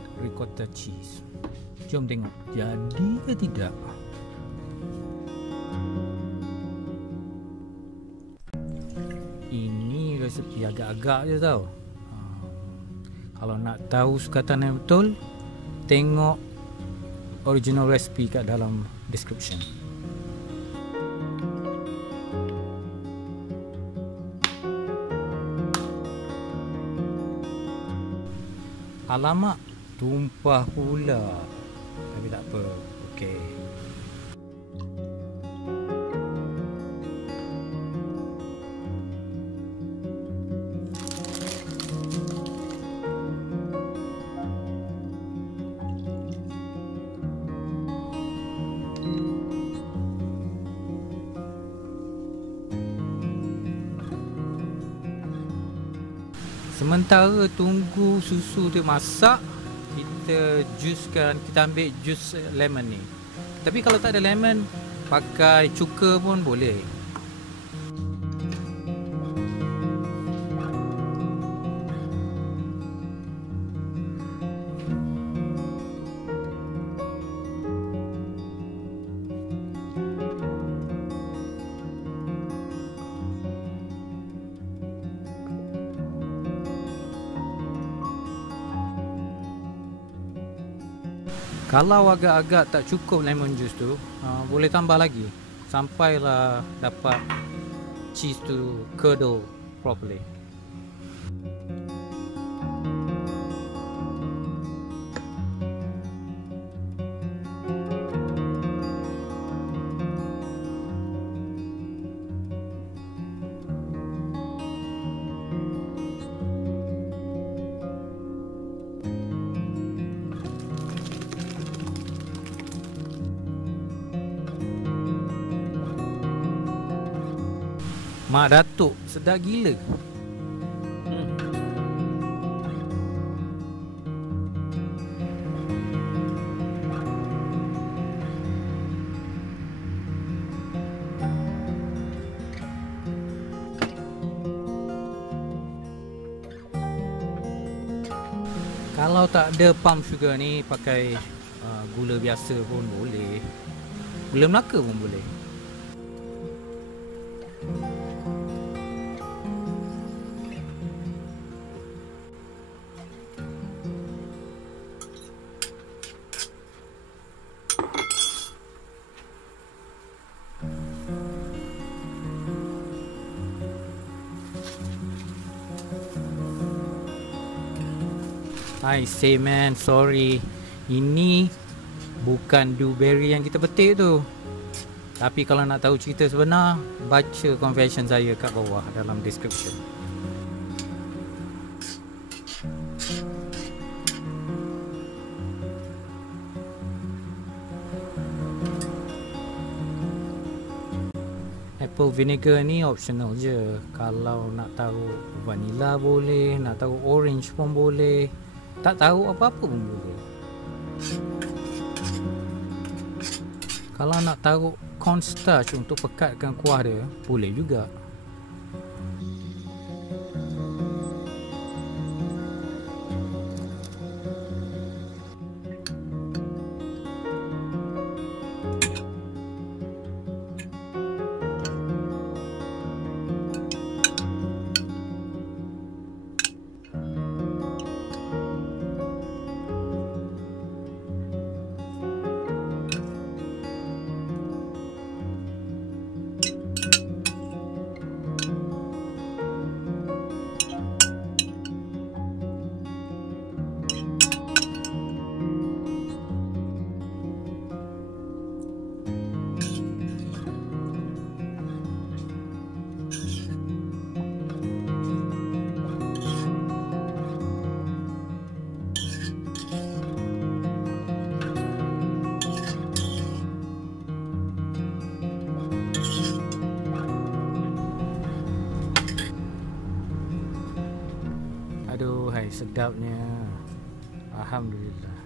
buat ricotta cheese. Jom tengok jadi ke tidak. Ini resepi agak-agak je tau. Kalau nak tahu sukatan yang betul, tengok original recipe kat dalam description. Alamak, tumpah pula. Tapi tak apa. Okey. Sementara tunggu susu tu masak, kita juskan, kita ambil jus lemon ni. Tapi kalau tak ada lemon, pakai cuka pun boleh. Kalau agak-agak tak cukup lemon juice tu, boleh tambah lagi sampailah dapat cheese tu curdle properly. Mak Datuk sedap gila. Kalau tak ada palm sugar ni, pakai gula biasa pun boleh. Gula Melaka pun boleh. I say man, sorry. Ini bukan blueberry yang kita petik tu. Tapi kalau nak tahu cerita sebenar, baca confession saya kat bawah dalam description. Apple vinegar ni optional je. Kalau nak taruh vanilla boleh, nak taruh orange pun boleh. Tak tahu apa-apa pun boleh. Kalau nak taruh cornstarch untuk pekatkan kuah dia, boleh juga. Aduh, hai sedapnya. Alhamdulillah.